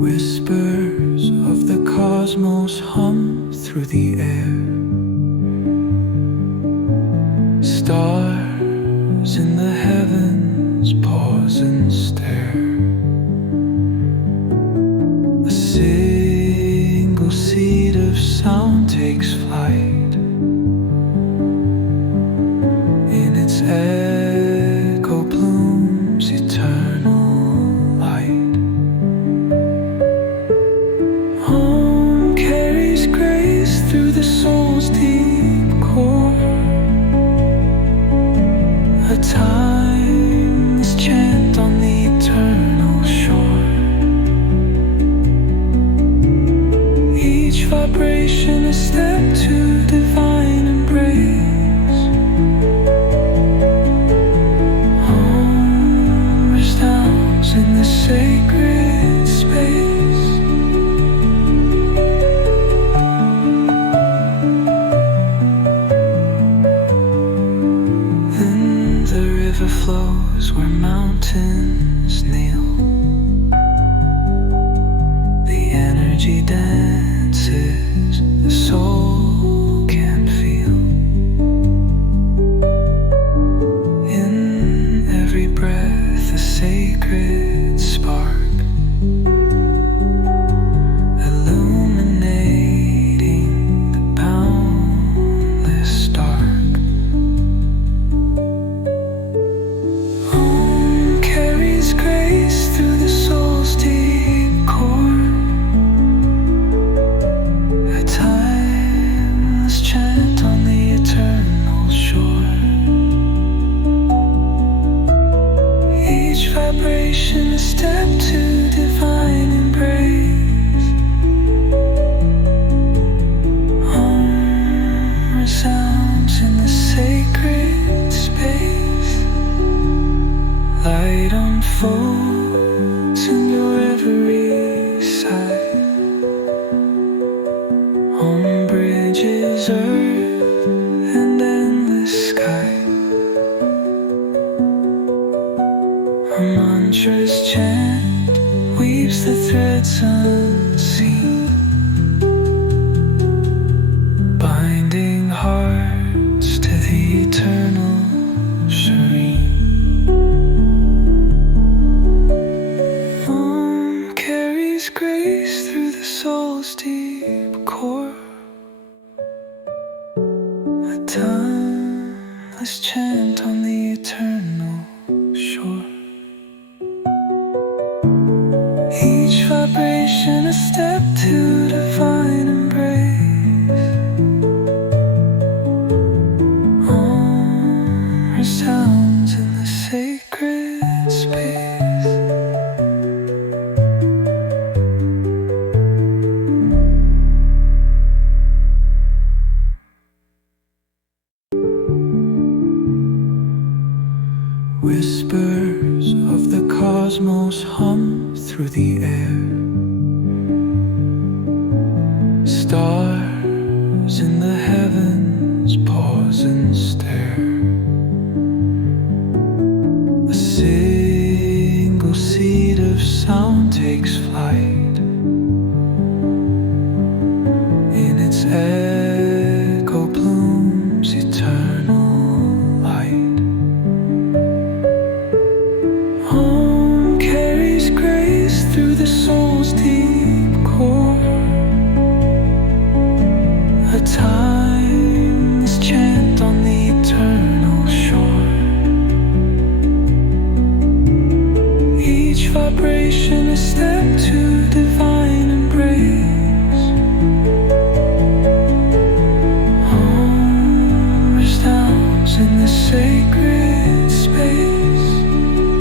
Whispers of the cosmos hum through the air. Stars in the heavens pause and stare. A single seed of sound takes flight. In its echo blooms eternal light. Home carries grace through the soul's deep core. A timeless chant on the eternal shore. Each vibration a step to divine embrace. Home resounds in the sacred space. Flows where mountains kneel. The energy dances, the soul can feel. In every breath a sacred spark, illuminating the boundless dark. Through the soul's deep core, a timeless chant on the eternal shore. Each vibration a step to divine embrace. Home resounds in the sacred space. Light unfolds in your every side. Home bridges earth and endless sky. Our mantra's chant weaves the threads unseen, binding hearts to the eternal serene. Grace through the soul's deep core, a timeless chant on the eternal shore. Each vibration a step to divine embrace. Home resounds in the sacred space. Whispers of the cosmos hum through the air. Stars in the heavens pause and stare. A single seed of sound takes flight. In its echo blooms eternal light. Home carries grace through the soul's deep core. A timeless chant on the eternal shore. Each vibration